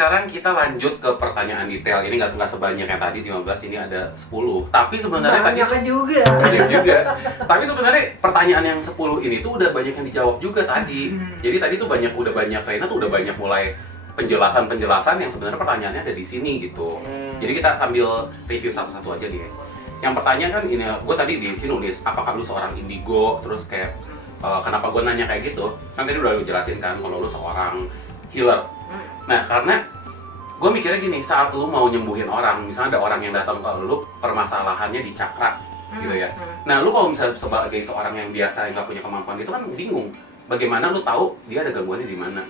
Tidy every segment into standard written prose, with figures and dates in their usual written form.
sekarang kita lanjut ke pertanyaan detail. Ini nggak sebanyak yang tadi 15, ini ada 10. Tapi sebenarnya tadi banyak juga. banyak juga. Tapi sebenarnya pertanyaan yang 10 ini tuh udah banyak yang dijawab juga tadi. Jadi tadi tuh udah banyak Reina tuh udah banyak mulai penjelasan yang sebenarnya pertanyaannya ada di sini gitu. Jadi kita sambil review satu-satu aja nih. Yang pertanyaan kan ini, gue tadi di sini nulis, apakah lu seorang indigo? Terus kayak kenapa gue nanya kayak gitu? Kan tadi udah lu jelasin kan kalau lu seorang healer. Nah, karena gue mikirnya gini, saat lu mau nyembuhin orang, misalnya ada orang yang datang ke lu, permasalahannya di cakra, gitu ya. Nah, lu kalau misalnya sebagai seorang yang biasa yang gak punya kemampuan itu kan bingung, bagaimana lu tahu dia ada gangguannya di mana?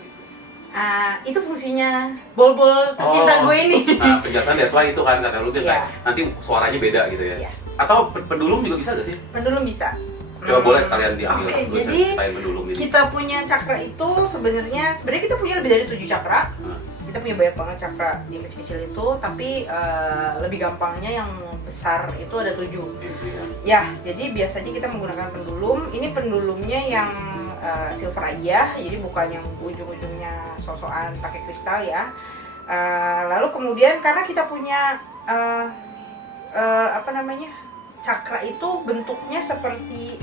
Itu fungsinya bol-bol tercinta gue ini. Nah, penjelasan that's why itu kan kata lu kayak nanti suaranya beda gitu ya. Atau pendulum juga bisa gak sih? Pendulum bisa. Coba boleh sekalian diambil dulu jadi pendulum ini. Kita punya cakra itu sebenarnya kita punya lebih dari 7 cakra. Kita punya banyak banget cakra yang kecil-kecil itu, tapi lebih gampangnya yang besar itu ada 7. Ya, jadi biasanya kita menggunakan pendulum. Ini pendulumnya yang silver aja, jadi bukan yang ujung-ujungnya sosokan pakai kristal ya. Lalu kemudian karena kita punya cakra itu bentuknya seperti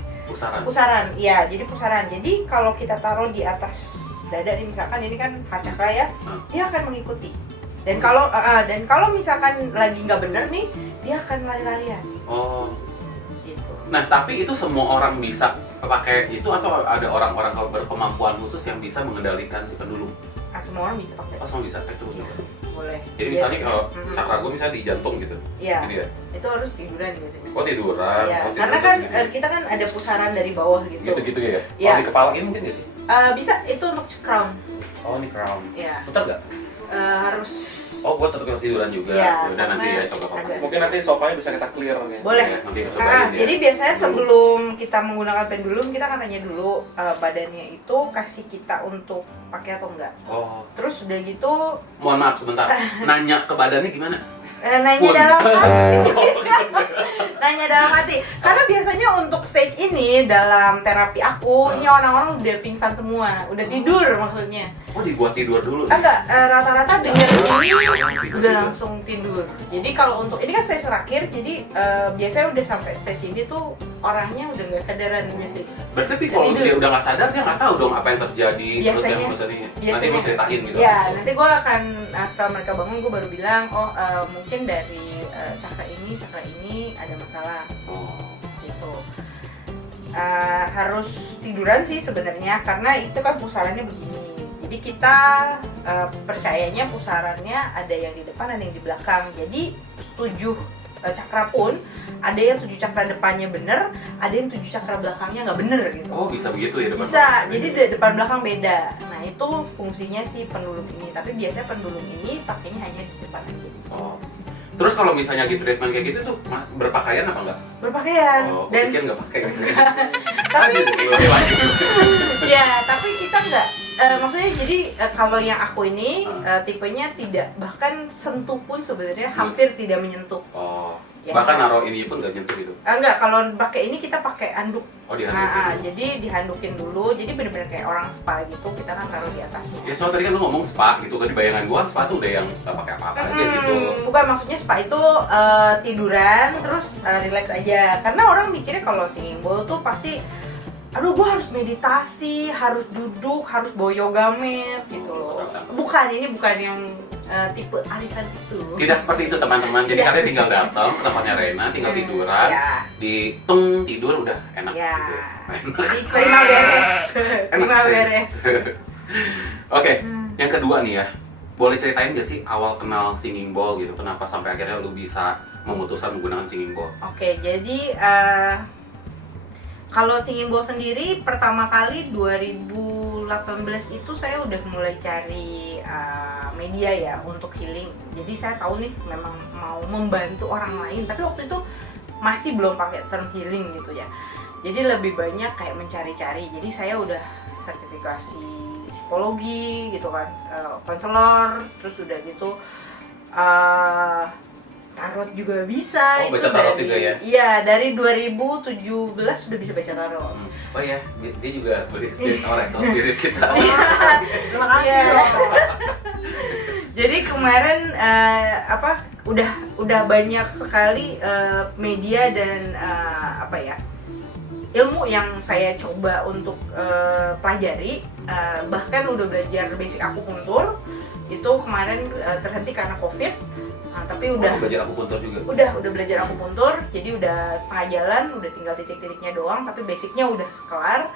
pusaran. Ya, jadi pusaran. Jadi kalau kita taruh di atas dada nih, misalkan ini kan heart chakra ya, dia akan mengikuti. Dan kalau misalkan lagi nggak bener nih, dia akan lari-larian. Oh. Gitu. Nah, tapi itu semua orang bisa pakai itu atau ada orang-orang kalau berkemampuan khusus yang bisa mengendalikan si pendulum? Semua orang bisa pakai. Semua bisa pakai tuh. Boleh. Jadi misalnya kalau cakra gue misalnya di jantung gitu. Iya. Gitu ya? Itu harus tiduran biasanya. Oh, tiduran. Iya. Oh, Karena kan kita kan ada pusaran dari bawah gitu. Gitu ya? Iya. Oh, di kepala ini mungkin nggak sih? Bisa, itu untuk crown. Oh, ini crown. Iya. Putar nggak? Harus. Oh, gue tetap harus tiduran juga. Iya, Udah nanti ya coba. Mungkin nanti sofanya bisa kita clear ya. Boleh. Ya, nanti kita cobain ya. Jadi biasanya sebelum kita menggunakan pendulum, kita akan tanya dulu badannya itu kasih kita untuk pakai atau enggak. Oh. Terus udah gitu, Mohon maaf sebentar. Nanya ke badannya gimana? nanya dalam hati. Nanya dalam hati. Karena biasanya untuk stage ini dalam terapi aku, ini orang-orang udah pingsan semua, udah tidur maksudnya. Oh, dibuat tidur dulu. Enggak, rata-rata denger ini udah langsung tidur. Jadi kalau untuk ini kan stage terakhir, jadi biasanya udah sampai stage ini tuh orangnya udah nggak sadaran biasanya. Berarti kalau dia udah nggak sadar, dia nggak tahu dong apa yang terjadi. Biasanya, terus yang maksudnya nanti mau ceritain gitu. Ya, nanti gue akan setelah mereka bangun, gue baru bilang, mungkin dari cakra ini ada masalah. Gitu. Harus tiduran sih sebenarnya, karena itu kan pusarannya begini. Jadi kita percayanya pusarannya ada yang di depan, ada yang di belakang. Jadi 7 cakra pun ada yang 7 cakra depannya bener, ada yang 7 cakra belakangnya nggak bener gitu. Oh, bisa begitu ya depan? Bisa, jadi depan belakang beda. Nah, itu fungsinya si pendulum ini. Tapi biasanya pendulum ini pakainya hanya di depan aja. Oh. Terus kalau misalnya di treatment kayak gitu tuh berpakaian apa enggak? Berpakaian. Oh, dan pikir nggak pakai. tapi ya, tapi kita nggak. Maksudnya jadi kalau yang aku ini tipenya tidak, bahkan sentuh pun sebenarnya hampir tidak menyentuh. Oh. Ya. Bahkan naruh ini pun nggak nyentuh itu? Enggak, kalau pakai ini kita pakai handuk. Oh, dihandukin. Jadi dihandukin dulu, jadi benar-benar kayak orang spa gitu, kita kan taruh di atasnya. Ya, soal tadi kan lu ngomong spa gitu kan, di bayangan gua spa tuh udah yang nggak pakai apa-apa aja gitu. Bukan, maksudnya spa itu tiduran terus relax aja. Karena orang mikirnya kalau singing bowl tuh pasti, aduh gua harus meditasi, harus duduk, harus bawa yoga mat gitu loh. Bukan, ini bukan yang tipe aliran itu. Tidak seperti itu teman-teman. Jadi kalian tinggal datang ke tempatnya Reina, tinggal tiduran, ditung tidur udah enak. Ya. Gitu. Jadi terima beres. Terima beres. Oke, yang kedua nih ya. Boleh ceritain gak sih awal kenal singing bowl gitu? Kenapa sampai akhirnya lu bisa memutuskan menggunakan singing bowl? Oke, jadi kalau singing bowl sendiri pertama kali 2018 itu saya udah mulai cari media ya untuk healing. Jadi saya tahu nih memang mau membantu orang lain, tapi waktu itu masih belum pakai term healing gitu ya. Jadi lebih banyak kayak mencari-cari. Jadi saya udah sertifikasi psikologi gitu kan, konselor, terus udah gitu tarot juga bisa. Oh, baca tarot juga ya? Iya, dari 2017 sudah bisa baca tarot. Oh ya, dia juga beli spirit oracle spirit kita. Terima kasih. Jadi kemarin udah banyak sekali media dan ilmu yang saya coba untuk pelajari, bahkan udah belajar basic akupuntur itu kemarin terhenti karena COVID. Tapi udah belajar akupuntur juga. Udah belajar akupuntur, jadi udah setengah jalan, udah tinggal titik-titiknya doang, tapi basicnya udah kelar.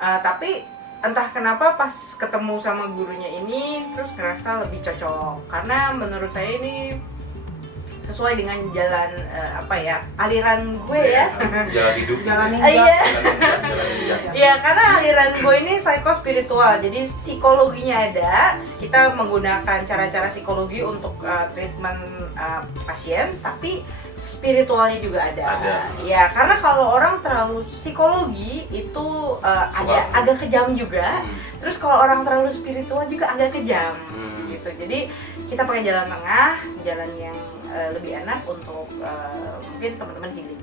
Tapi entah kenapa pas ketemu sama gurunya ini terus ngerasa lebih cocok, karena menurut saya ini sesuai dengan jalan aliran gue ya. Jalan hidup. Jalan gitu. ninja. Iya. Jalan ninja. Iya, karena aliran gue ini psikospiritual, jadi psikologinya ada, kita menggunakan cara-cara psikologi untuk treatment pasien, tapi spiritualnya juga ada. Ya, karena kalau orang terlalu psikologi itu agak kejam juga. Terus kalau orang terlalu spiritual juga agak kejam. Gitu. Jadi kita pakai jalan tengah, jalan yang lebih enak untuk mungkin teman-teman healing.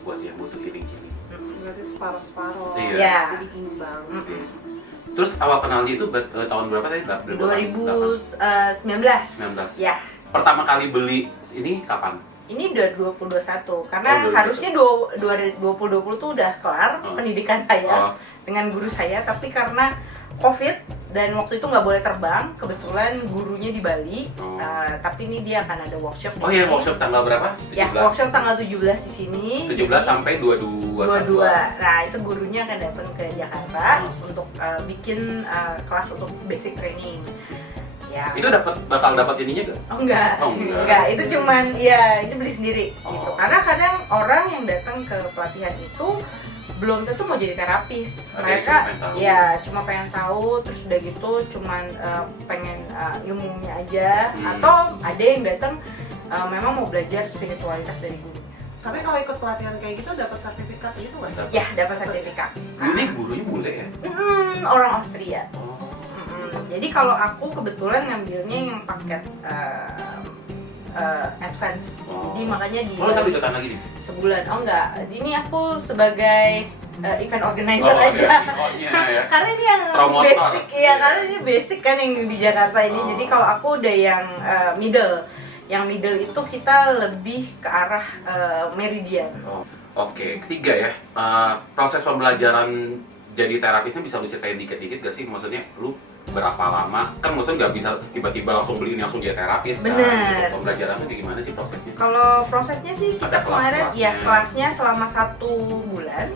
Buat yang butuh healing. Berarti separuh-separuh. Iya. Jadi imbang. Terus awal kenalnya itu tahun berapa tadi? 2019. Ya. Pertama kali beli ini kapan? Ini udah 2021, karena 2021. harusnya 2020 tuh udah kelar pendidikan saya dengan guru saya, tapi karena COVID dan waktu itu nggak boleh terbang, kebetulan gurunya di Bali, tapi ini dia akan ada workshop. Workshop tanggal berapa? 17. Ya, workshop tanggal 17 di sini. 17 sampai 22. Nah, itu gurunya akan datang ke Jakarta untuk bikin kelas untuk basic training. Ya. Itu bakal dapat ininya gak? Oh enggak. Itu cuman ini beli sendiri gitu. Karena kadang orang yang datang ke pelatihan itu belum tentu mau jadi terapis. Mereka cuma pengen tahu, terus udah gitu cuman pengen ilmunya aja, atau ada yang datang memang mau belajar spiritualitas dari guru. Tapi kalau ikut pelatihan kayak gitu dapat sertifikat gitu nggak sih? Ya, dapat sertifikat. Ini gurunya bule ya? Orang Austria. Jadi kalau aku kebetulan ngambilnya yang paket advance. Jadi makanya di tapi ikutan lagi nih? sebulan. Oh enggak, ini aku sebagai event organizer aja. Ya. Karena ini yang Promotor. basic karena ini basic kan yang di Jakarta ini. Jadi kalau aku udah yang middle. Yang middle itu kita lebih ke arah meridian. Oke, ketiga ya. Proses pembelajaran jadi terapisnya bisa lu ceritain dikit-dikit gak sih? Maksudnya lu berapa lama? Kan maksudnya nggak bisa tiba-tiba langsung beli ini langsung jadi terapis. Bener. Kan? Pembelajarannya kayak gimana sih prosesnya? Kalau prosesnya sih kita Ada kemarin kelas-kelasnya. kelasnya selama 1 bulan.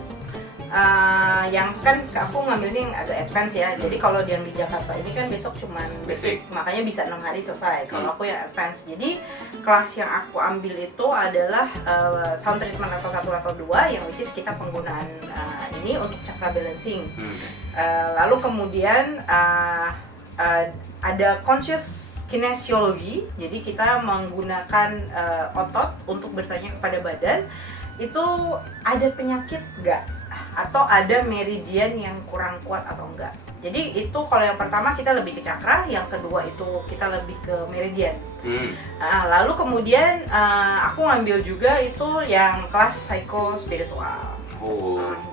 Yang kan aku ngambilnya yang agak advance ya. Jadi kalau yang di Jakarta ini kan besok cuman basic, makanya bisa 6 hari selesai. Kalau aku yang advance. Jadi kelas yang aku ambil itu adalah sound treatment level 1 level 2 yang which is kita penggunaan ini untuk chakra balancing. Lalu kemudian ada conscious kinesiologi. Jadi kita menggunakan otot untuk bertanya kepada badan, itu ada penyakit nggak? Atau ada meridian yang kurang kuat atau enggak. Jadi itu kalau yang pertama kita lebih ke chakra, yang kedua itu kita lebih ke meridian. Lalu kemudian aku ngambil juga itu yang kelas psikospiritual.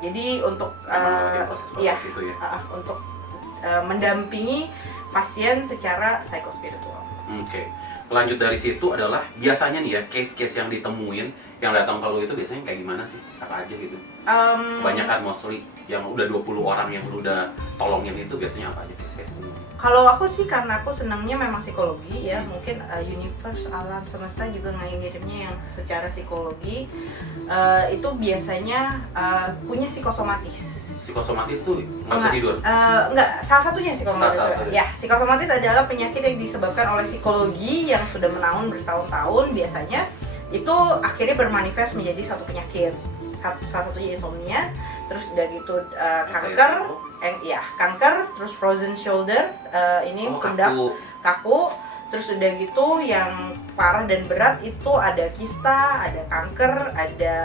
Jadi untuk itu ya. Untuk mendampingi pasien secara psikospiritual. Oke. Lanjut dari situ adalah biasanya nih ya case-case yang ditemuin yang datang ke lu itu biasanya kayak gimana sih? Apa aja gitu? Kebanyakan mostly yang udah 20 orang yang lu udah tolongin itu biasanya apa aja case-case itu? Kalau aku sih karena aku senangnya memang psikologi ya, mungkin universe, alam semesta juga ngirimnya yang secara psikologi itu biasanya punya psikosomatis. Psikosomatis tuh nggak bisa tidur? Enggak, salah satunya psikosomatis. Salah satu. Ya, psikosomatis adalah penyakit yang disebabkan oleh psikologi yang sudah menaun bertahun-tahun biasanya. Itu akhirnya bermanifest menjadi satu penyakit. Salah satunya insomnia, terus udah gitu kanker, kanker, terus frozen shoulder, ini pundak kaku, terus udah gitu yang parah dan berat itu ada kista, ada kanker, ada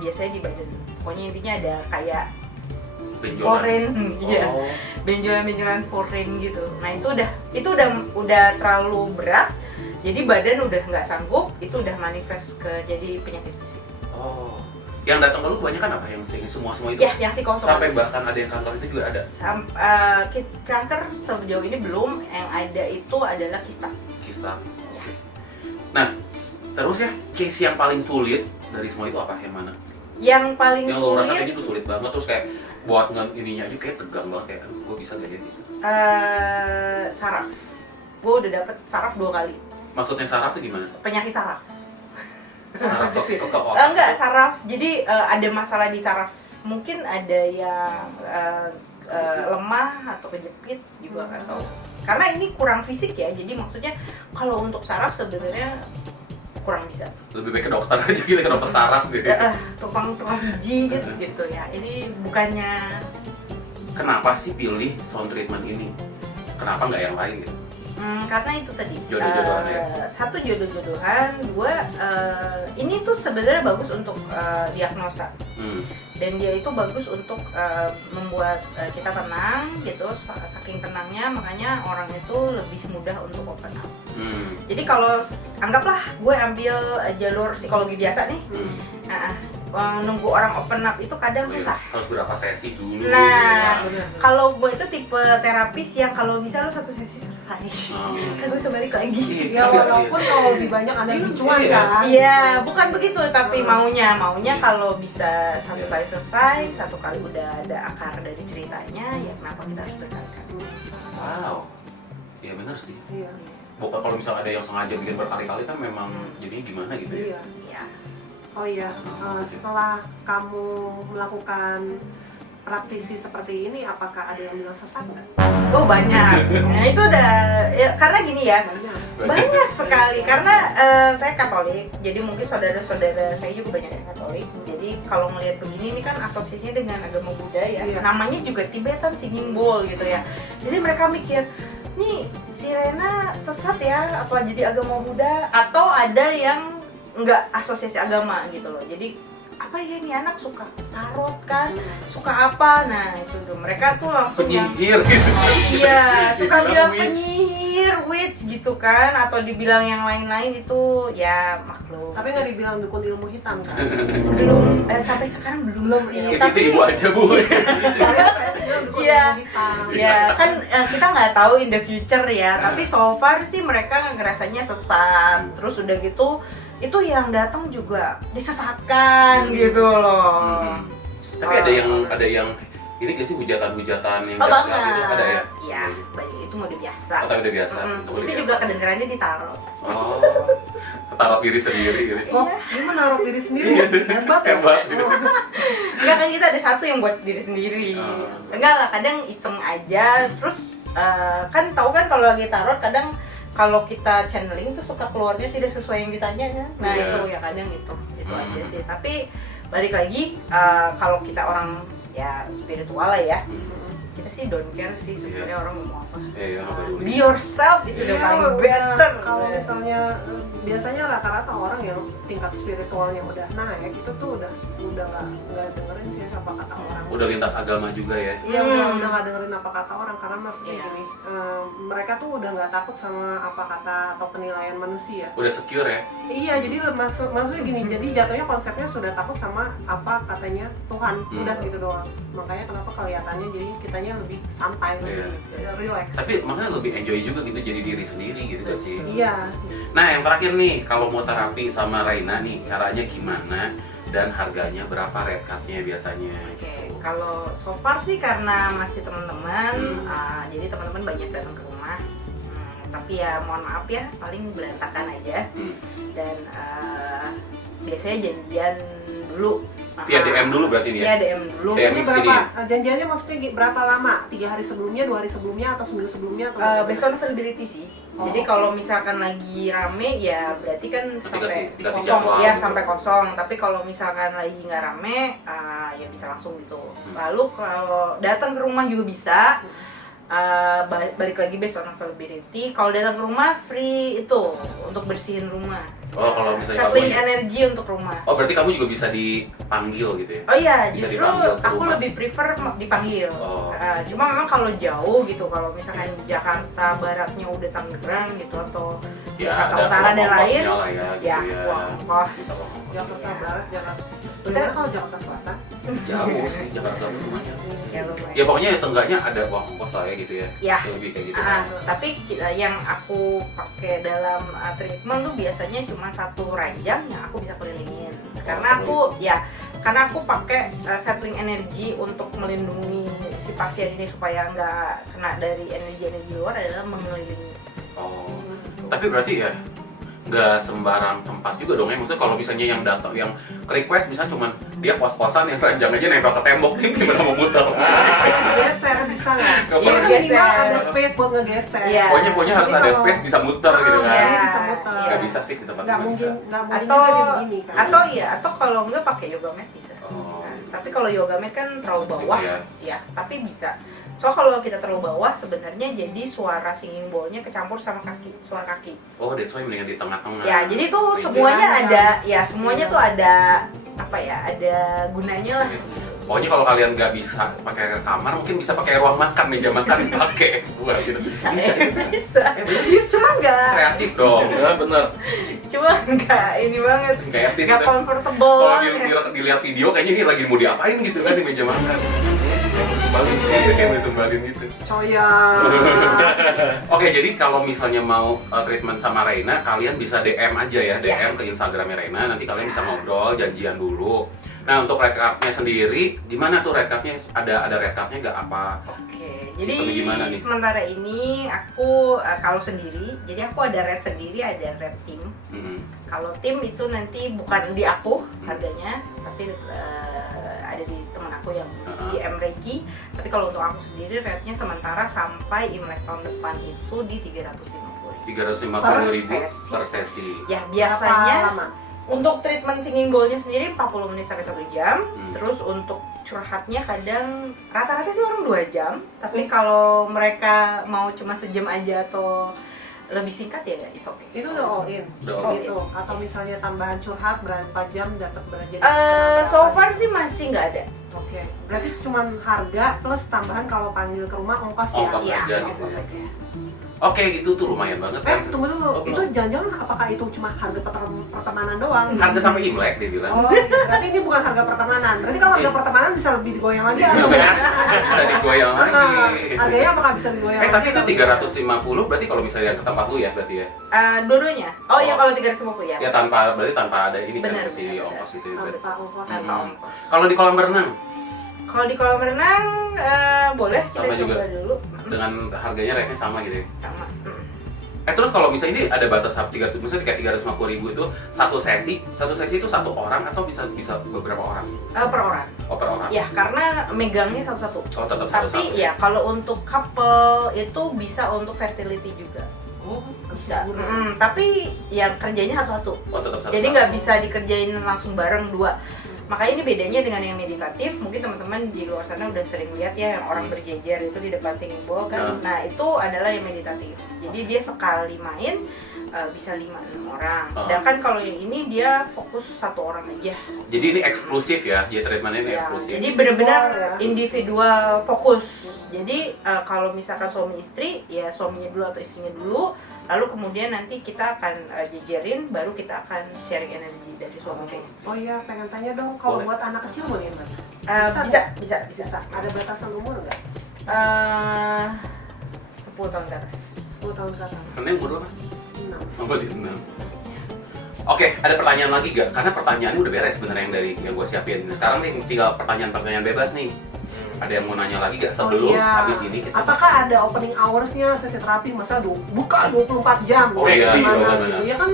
biasanya di badan, pokoknya intinya ada kayak foreign, benjolan-benjolan foreign gitu. Nah itu udah terlalu berat. Jadi badan udah nggak sanggup, itu udah manifest ke jadi penyakit fisik. Yang datang ke lu kebanyakan apa? Yang semua itu? Ya, yang psikosomatis. Sampai bahkan ada yang kanker itu juga ada? Kanker sejauh ini belum, yang ada itu adalah kista. Kista. Ya. Nah, terus ya, case yang paling sulit dari semua itu apa? Yang mana? Yang paling Yang lu sulit rasa kayaknya itu sulit banget, terus kayak buat ininya aja kayak tegang banget, kayak aduh gue bisa gak ya gitu. saraf. Gue udah dapet saraf 2 kali. Maksudnya saraf itu gimana? Penyakit saraf. Saraf ke otak? Enggak, saraf. Jadi ada masalah di saraf. Mungkin ada yang lemah atau kejepit juga nggak tahu. Karena ini kurang fisik ya. Jadi maksudnya kalau untuk saraf sebenarnya kurang bisa. Lebih baik ke dokter aja gitu, ke dokter saraf gitu. Tukang biji gitu ya. Ini bukannya. Kenapa sih pilih sound treatment ini? Kenapa nggak yang lain gitu? Karena itu tadi Jodoh-jodohan ya? satu jodoh-jodohan, 2 ini tuh sebenarnya bagus untuk diagnosa. Dan dia itu bagus untuk membuat kita tenang gitu. Saking tenangnya makanya orang itu lebih mudah untuk open up. Jadi kalau anggaplah gue ambil jalur psikologi biasa nih, nunggu orang open up itu kadang susah. Harus berapa sesi dulu? Nah, ya. kalau gue itu tipe terapis yang kalau bisa lo 1 sesi selesai, kan gue bisa balik lagi. Ya walaupun kalau lebih banyak ada lebih cuan kan. Iya, bukan begitu, tapi maunya kalau bisa 1 kali selesai, 1 kali udah ada akar dari ceritanya, ya kenapa kita harus berkali-kali? Wow, iya benar sih. Iya. Bukan kalau misalnya ada yang sengaja bikin berkali-kali kan memang jadinya gimana gitu ya? Iya. Iya. Oh iya, setelah kamu melakukan praktisi seperti ini, apakah ada yang bilang sesat nggak? Oh banyak. Nah, itu udah ya, karena gini ya. Banyak sekali karena saya Katolik, jadi mungkin saudara-saudara saya juga banyak yang Katolik. Jadi kalau ngelihat begini ini kan asosiasinya dengan agama Buddha ya. Iya. Namanya juga Tibetan Singing Bowl gitu ya. Jadi mereka mikir, nih si Rena sesat ya, apa jadi agama Buddha? Atau ada yang nggak asosiasi agama gitu loh. Jadi apa ya ini anak suka tarot kan, suka apa? Nah itu tuh mereka tuh langsung Penyihir gitu. iya, suka bilang witch. penyihir, witch gitu kan, atau dibilang yang lain-lain itu ya makhluk. Tapi nggak dibilang dukun ilmu hitam kan? Sebelum sampai sekarang belum sih. Tapi ibu aja bu. Soalnya saya bilang dukun Iya. ilmu hitam. Ya kan kita nggak tahu in the future ya, tapi so far sih mereka ngerasanya sesat. Terus udah gitu itu yang datang juga disesatkan gitu loh. Tapi ada yang ini gak sih hujatan-hujatan yang banget. gitu ada ya? Iya, itu mode biasa. Atau udah biasa? Itu juga kedengerannya di tarot. Oh, taruh diri sendiri gitu. Oh, dia menaruh diri sendiri. Hebat ya? Hebat gitu. Enggak kan kita ada satu yang buat diri sendiri. Enggak lah, kadang iseng aja. Terus kan tahu kan kalau lagi tarot kadang kalau kita channeling itu suka keluarnya tidak sesuai yang ditanya kan. Nah Iya. itu ya kadang itu aja sih. Tapi balik lagi kalau kita orang ya spiritual lah ya, kita sih don't care sih sebenarnya orang mau apa. Iya, nggak peduli. Be yourself itu udah Iya, paling better. Kalau misalnya biasanya rata-rata orang yang tingkat spiritualnya udah naik itu tuh udah nggak dengerin sih apa kata orang. Udah lintas agama juga ya. Iya udah nggak dengerin apa kata orang karena maksudnya Iya. gini, mereka tuh udah nggak takut sama apa kata atau penilaian manusia. Udah secure ya. Iya jadi maksudnya gini, jadi jatuhnya konsepnya sudah takut sama apa katanya Tuhan, udah gitu doang. Makanya kenapa kelihatannya jadi kitanya lebih santai, lebih relax. Tapi makanya lebih enjoy juga gitu jadi diri sendiri gitu gak sih? Iya. Nah yang terakhir nih, kalau mau terapi sama Raina nih, caranya gimana? Dan harganya berapa rate card-nya biasanya? Oke, kalau so far sih karena masih teman-teman, jadi teman-teman banyak datang ke rumah. Tapi ya mohon maaf ya, paling berantakan aja. Dan biasanya janjian dulu. Via DM dulu berarti nih ya? Iya DM dulu. DM Ini di berapa? sini. Janjiannya maksudnya berapa lama? 3 hari sebelumnya, 2 hari sebelumnya, atau seminggu sebelumnya? Atau Based on availability sih. Jadi kalau misalkan lagi rame ya berarti kan sampai dikasih kosong jadwal. ya sampai kosong. Tapi kalau misalkan lagi nggak rame ya bisa langsung gitu. Lalu kalau datang ke rumah juga bisa. Balik lagi based on availability. Kalau datang ke rumah free itu untuk bersihin rumah. Oh kalau misalnya Settling kamu energi untuk rumah. Oh berarti kamu juga bisa dipanggil gitu ya? Oh iya, Bisa justru dipanggil ke aku rumah. lebih prefer dipanggil. Oh. Cuma memang kalau jauh gitu, kalau misalkan Jakarta Baratnya udah Tangerang gitu atau Jakarta ada Utara dan lain, ongkosnya lah ya, gitu ya ya. uang ongkos. Kita uang ongkos. Jakarta Barat, Jakarta. Bagaimana kalau Jakarta Selatan? Jauh sih Jakarta lumayan. Ya lumayan. Ya pokoknya seenggaknya ada uang ongkos lah ya gitu ya. Ya. Lebih kayak gitu. Tapi yang aku pakai dalam treatment tuh biasanya cuma satu ranjang yang aku bisa kelilingin. Karena aku pakai settling energi untuk melindungi si pasien ini supaya nggak kena dari energi luar adalah mengelilingi. Oh. Tapi berarti ya nggak sembarang tempat juga dong ya, maksudnya kalau misalnya yang datang yang request misalnya cuman dia pos-posan yang ranjang aja nempel ke tembok ini gimana mau muter? Geser bisa nggak? Nggak Iya boleh. minimal ada space buat ngegeser. Iya. Pokoknya harus Jadi ada kalau- space bisa muter gitu kan. Iya. Bisa muter. Nggak bisa fix di tempat Nggak nggak mungkin, bisa. nggak mungkin Atau juga begini kan? atau kalau nggak pakai yoga mat bisa. Oh. Nah, tapi kalau yoga mat kan terlalu bawah, Iya. ya tapi bisa. So kalau kita terlalu bawah sebenarnya jadi suara singing bowl-nya kecampur sama suara kaki. Oh, that's why mendingan di tengah-tengah. Ya, jadi tuh Ringan. semuanya Ringan. ada, ya semuanya tuh ada apa ya, ada gunanya lah. Pokoknya kalau kalian nggak bisa pakai kamar, mungkin bisa pakai ruang makan, meja makan pakai buat gitu. Bisa, bisa. Bener. Cuma nggak, Kreatif dong. Ya bener. cuma nggak ini banget, Nggak etis nggak itu. comfortable. Kalau banget. dilihat video kayaknya ini lagi mau diapain gitu kan di meja makan. Tumbalin gitu, tumbalin gitu. Coya. Oke, jadi kalau misalnya mau treatment sama Reina, kalian bisa DM aja ya, DM ke Instagramnya Reina. Nanti kalian bisa ngobrol, janjian dulu. Nah, untuk red card-nya sendiri, gimana tuh red card-nya? Ada red card-nya nggak apa? Oke, jadi Sistemnya gimana nih? sementara ini aku kalau sendiri, jadi aku ada red sendiri, ada red team. Hmm. Kalau tim itu nanti bukan di aku harganya, tapi ada di teman aku yang di Reiki. Tapi kalau untuk aku sendiri rednya sementara sampai Imlek tahun depan itu di 350.000. 350.000 sesi. per sesi. Ya Berapa biasanya lama? untuk treatment singing bowl-nya sendiri 40 menit sampai 1 jam. Terus untuk curhatnya kadang rata-rata sih orang 2 jam. Tapi kalau mereka mau cuma sejam aja atau lebih singkat ya it's okay. Itu udah all in. Udah all in. Gitu. Atau misalnya tambahan curhat berapa jam dapat berapa? So far sih masih nggak ada. Oke. Berarti cuma harga plus tambahan kalau panggil ke rumah ongkos ya. Ongkos Iya, aja gitu. ongkos aja. Oke, gitu tuh lumayan banget kan. Tunggu dulu. Oh, Itu jangan-jangan apakah itu cuma harga pertemanan doang? Harga sampai Imlek dia bilang. Oh, iya. Berarti ini bukan harga pertemanan. Berarti kalau harga pertemanan bisa lebih digoyang lagi. Bisa digoyang lagi. Harganya apakah bisa digoyang? Tapi itu lagi? 350 berarti kalau misalnya ke tempat lu ya berarti ya. Dua-duanya. Oh iya kalau 350 ya. Ya berarti tanpa ada ini Benar, kan si benar, ongkos itu. berarti. Tanpa ongkos. Tanpa Hmm. ongkos. Kalau di kolam renang Kalau di kolam renang boleh kita Sama coba juga. dulu. dengan harganya rate-nya sama gitu ya. Sama. Terus kalau misalnya ini ada batas 300, misalnya kayak 350.000 itu satu sesi itu satu orang atau bisa beberapa orang? Per orang. Oh, per orang. Ya karena megangnya satu-satu. Oh, tetap Tapi satu-satu. ya kalau untuk couple itu bisa untuk fertility juga. Oh, Bisa. kesuburan. Tapi yang kerjanya satu-satu. Oh, tetap satu. Jadi nggak bisa dikerjain langsung bareng dua. Makanya ini bedanya dengan yang meditatif. Mungkin teman-teman di luar sana udah sering lihat ya yang orang berjejer itu di depan singing bowl kan. Nah itu adalah yang meditatif. Jadi dia sekali main bisa 5-6 orang. Sedangkan kalau yang ini dia fokus satu orang aja. Jadi ini eksklusif ya, ya treatmentnya ini Ya, eksklusif. jadi benar-benar Ya. individual fokus. Jadi kalau misalkan suami istri, ya suaminya dulu atau istrinya dulu, lalu kemudian nanti kita akan jejerin, baru kita akan sharing energi dari suami ke istri. Oh iya, pengen tanya dong, kalau Boleh. buat anak kecil boleh nggak? Bisa. Ada batasan umur nggak? 10 tahun ke atas. 10 tahun ke atas. Karena umur berapa? 6. Oh, masih 6. Oke, ada pertanyaan lagi gak? Karena pertanyaannya udah beres sebenarnya yang dari yang gue siapin. Nah, sekarang nih tinggal pertanyaan-pertanyaan bebas nih. Ada yang mau nanya lagi gak sebelum habis ini kita? Apakah ada opening hours-nya sesi terapi? Masa buka 24 jam? Oh iya, Gimana iya, gitu? benar. Ya kan,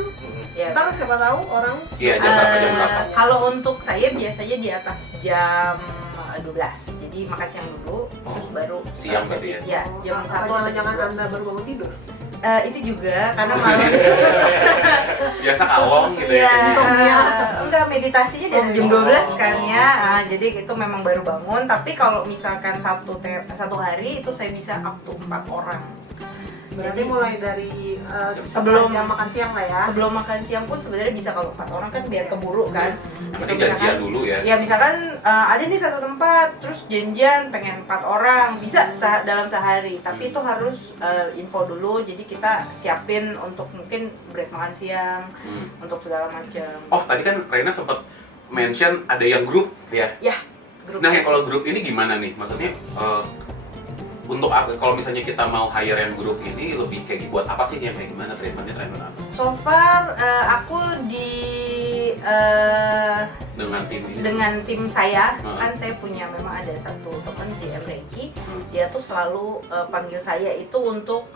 Ya. ntar siapa tahu orang Iya, jam berapa jam berapa? Kalau untuk saya biasanya di atas jam 12. Jadi makan siang dulu, terus baru siang sesi. berarti Ya, jam 1 atau jam jangan 2. Anda baru bangun tidur. Itu juga karena malam Biasa kalong gitu ya, ya. Insomnia. enggak meditasinya dari jam 12 kan ya. Jadi itu memang baru bangun, tapi kalau misalkan satu hari itu saya bisa up to 4 orang. Berarti mulai dari sebelum jam makan siang lah ya. Sebelum makan siang pun sebenarnya bisa, kalau 4 orang kan biar keburu kan. Yang penting janjian dulu ya. Ya misalkan ada nih satu tempat, terus janjian pengen 4 orang, bisa dalam sehari. Tapi itu harus info dulu, jadi kita siapin untuk mungkin break makan siang, untuk segala macam. Oh tadi kan Rena sempat mention ada yang grup ya. Ya, grup. Nah, kalau grup ini gimana nih? Maksudnya untuk kalau misalnya kita mau hire yang grup ini lebih kayak buat apa sih, yang kayak gimana treatment apa? So far aku Dengan tim ini? dengan tim saya, kan saya punya memang ada satu teman GM Reiki, dia tuh selalu panggil saya itu untuk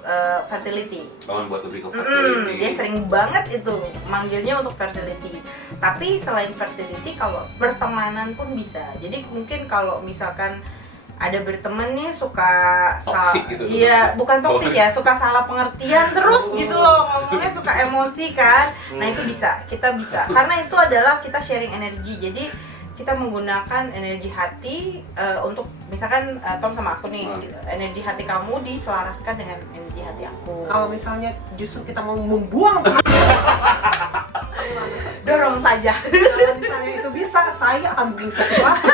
fertility. Oh, buat lebih ke fertility. Dia sering banget itu manggilnya untuk fertility. Tapi selain fertility, kalau pertemanan pun bisa. Jadi mungkin kalau misalkan ada berteman nih suka toxic gitu. Iya, bukan toksik ya, suka salah pengertian terus gitu loh, ngomongnya suka emosi kan. Nah, itu bisa, kita bisa. Karena itu adalah kita sharing energi. Jadi kita menggunakan energi hati untuk misalkan Tom sama aku nih, energi hati kamu diselaraskan dengan energi hati aku. Kalau misalnya justru kita mau membuang dorong saja. kalau misalnya itu bisa, saya akan bisa sesuatu.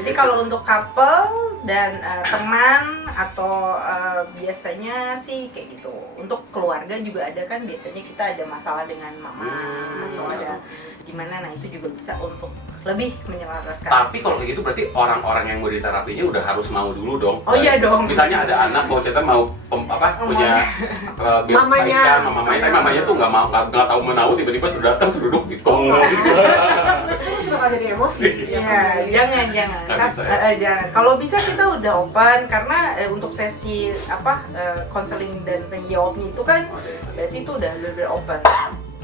Jadi kalau untuk couple dan teman atau biasanya sih kayak gitu. Untuk keluarga juga ada kan, biasanya kita ada masalah dengan mama atau ada gimana, nah itu juga bisa untuk lebih menyelaraskan. Tapi kalau kayak gitu berarti orang-orang yang mau diterapinya udah harus mau dulu dong. Oh iya dong. Misalnya ada anak mau cerita mau punya mamanya, tapi mamanya tuh nggak tahu menahu, tiba-tiba sudah datang sudah duduk gitu. Terus bakal jadi emosi. Iya, jangan. Nggak bisa, ya? Jangan. Kalau bisa kita udah open, karena untuk sesi konseling dan jawabnya itu kan berarti itu udah benar-benar open.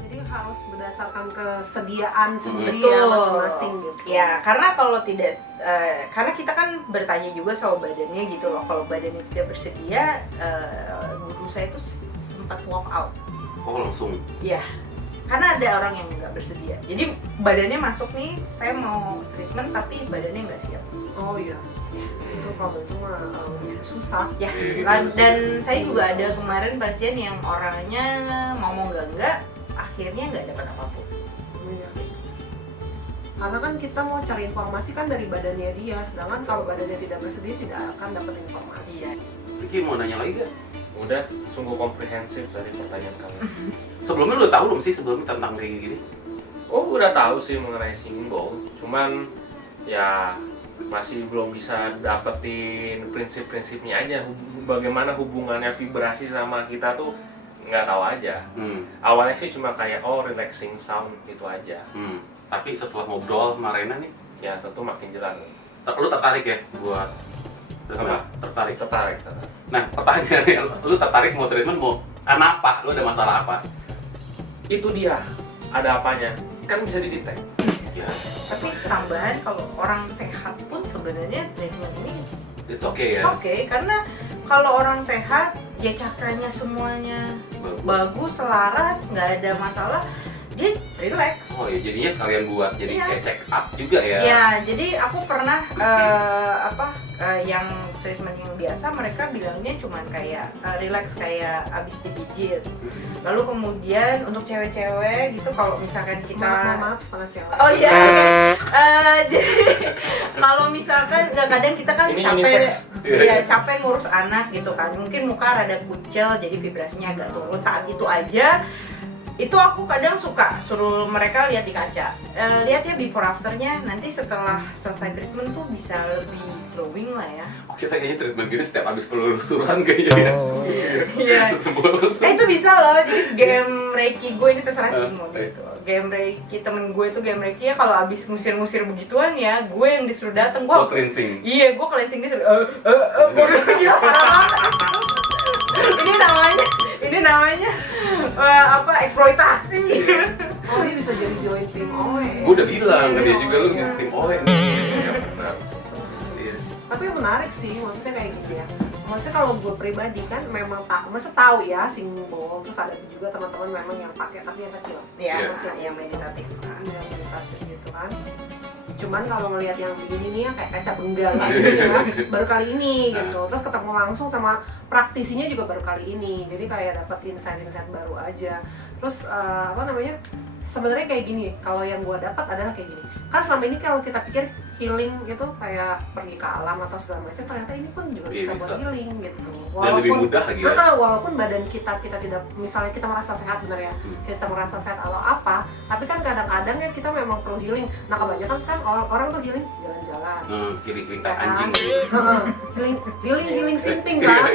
Jadi harus berdasarkan kesediaan sendiri Betul. ya masing-masing gitu. Ya, karena kalau tidak, karena kita kan bertanya juga sama badannya gitu loh. Kalau badannya tidak bersedia, guru saya itu sempat walk out. Oh langsung. Iya, karena ada orang yang nggak bersedia. Jadi badannya masuk nih, saya mau treatment tapi badannya nggak siap. Oh iya. Itu kalau itu mah susah. Ya, Iya, dan saya juga ada kemarin pasien yang orangnya mau enggak, akhirnya nggak dapat apapun. Iya. Karena kan kita mau cari informasi kan dari badannya dia, sedangkan kalau badannya tidak bersedia tidak akan dapat informasi. Iya. Vicky mau nanya lagi gak? Udah, sungguh komprehensif dari pertanyaan kamu. Sebelumnya lu udah tahu belum sih sebelumnya tentang kayak gini? Oh, udah tahu sih mengenai singing bowl. Cuman ya masih belum bisa dapetin prinsip-prinsipnya aja. Bagaimana hubungannya vibrasi sama kita tuh nggak tahu aja. Awalnya sih cuma kayak relaxing sound gitu aja. Tapi setelah ngobrol sama Rena nih, Ya tentu makin jelas. lu tertarik ya buat Apa? tertarik. Tertarik. Nah, pertanyaannya, lu tertarik mau treatment mau karena apa? Lu ada masalah apa? Itu dia. Ada apanya? Kan bisa didetek. Ya, Tapi tambahan, kalau orang sehat pun sebenarnya treatment ini it's okay ya. oke, karena kalau orang sehat ya cakranya semuanya bagus, selaras, nggak ada masalah, dia relax. Oh ya, jadinya sekalian buat jadi Iya. kayak check up juga ya. Ya, jadi aku pernah yang treatment yang biasa mereka bilangnya cuman kayak relax, kayak abis dipijit. Lalu kemudian untuk cewek-cewek gitu, kalau misalkan kita Maaf setengah cewek. oh iya, jadi kalau misalkan kadang kita kan Ini capek, unisex. ya capek ngurus anak gitu kan, mungkin muka rada kucel, jadi vibrasinya agak turun saat itu aja. Itu aku kadang suka suruh mereka lihat di kaca, lihat ya before afternya, nanti setelah selesai treatment tuh bisa lebih glowing lah ya. Oh, kita kayaknya treatment gini setiap habis penelusuran kayaknya. Iya. Itu bisa loh, jadi game Reiki gue ini terserah sih mau Iya. gitu. Game Reiki temen gue itu game Reiki ya, kalau abis ngusir-ngusir begituan ya, gue yang disuruh dateng, gue Buat cleansing. iya, gue cleansing dia gue gila parah banget. Ini namanya eksploitasi. Oh, dia bisa jadi join tim OE. Gue udah bilang ke dia juga, lu ngisi tim OE. Iya benar. Iya. Tapi menarik sih, maksudnya kayak gitu ya. Maksudnya kalau gue pribadi kan memang maksudnya tahu ya simbol, terus ada juga teman-teman memang yang pakai tapi yang kecil. Iya, Iya. yang meditatif. Yang meditatif gitu kan. Cuman kalau ngelihat yang begini nih ya kayak kaca benggala gitu ya, baru kali ini gitu. Terus ketemu langsung sama praktisinya juga baru kali ini. Jadi kayak dapat insight-insight baru aja. Terus apa namanya? Sebenarnya kayak gini, kalau yang gua dapat adalah kayak gini. Kan selama ini kalau kita pikir healing gitu kayak pergi ke alam atau segala macam, ternyata ini pun juga bisa buat healing gitu. Dan lebih mudah lagi ya. Walaupun badan kita tidak, misalnya kita merasa sehat bener ya, kita merasa sehat atau apa, tapi kan kadang-kadang ya kita memang perlu healing. Nah kebanyakan kan orang tuh healing jalan-jalan, Kiring-kiring kayak anjing. healing sinting kan.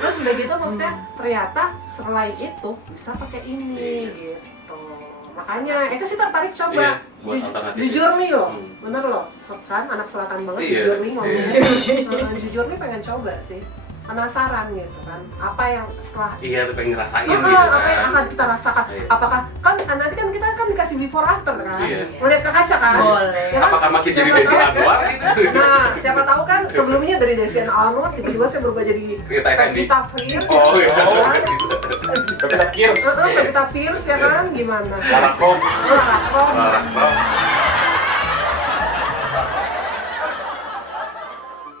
Terus udah gitu maksudnya ternyata selain itu bisa pakai ini gitu. Makanya Eka sih tertarik coba. Iya, buat alternatif. Jujur nih loh, bener loh, kan anak selatan banget. Iya. Jujur nih ngomong. Iya. Jujur nih pengen coba sih, penasaran gitu kan, apa yang setelah Iya, tuh pengen ngerasain gitu apa yang kan. akan kita rasakan? Iya. Apakah kan nanti kan kita kan dikasih before after kan, Iya. melihat ke kaca kan? Boleh. Ya kan? Apakah makin jadi Siapa Desi tahu- Anwar gitu? Nah, siapa tahu kan sebelumnya dari Desi Anwar tiba-tiba saya berubah jadi Rita Effendy. Pevita Pierce. Oh iya. Kan? Tapi Pierce, Pevita Pierce ya kan, gimana? Lara Croft. Lara Croft. Lara Croft.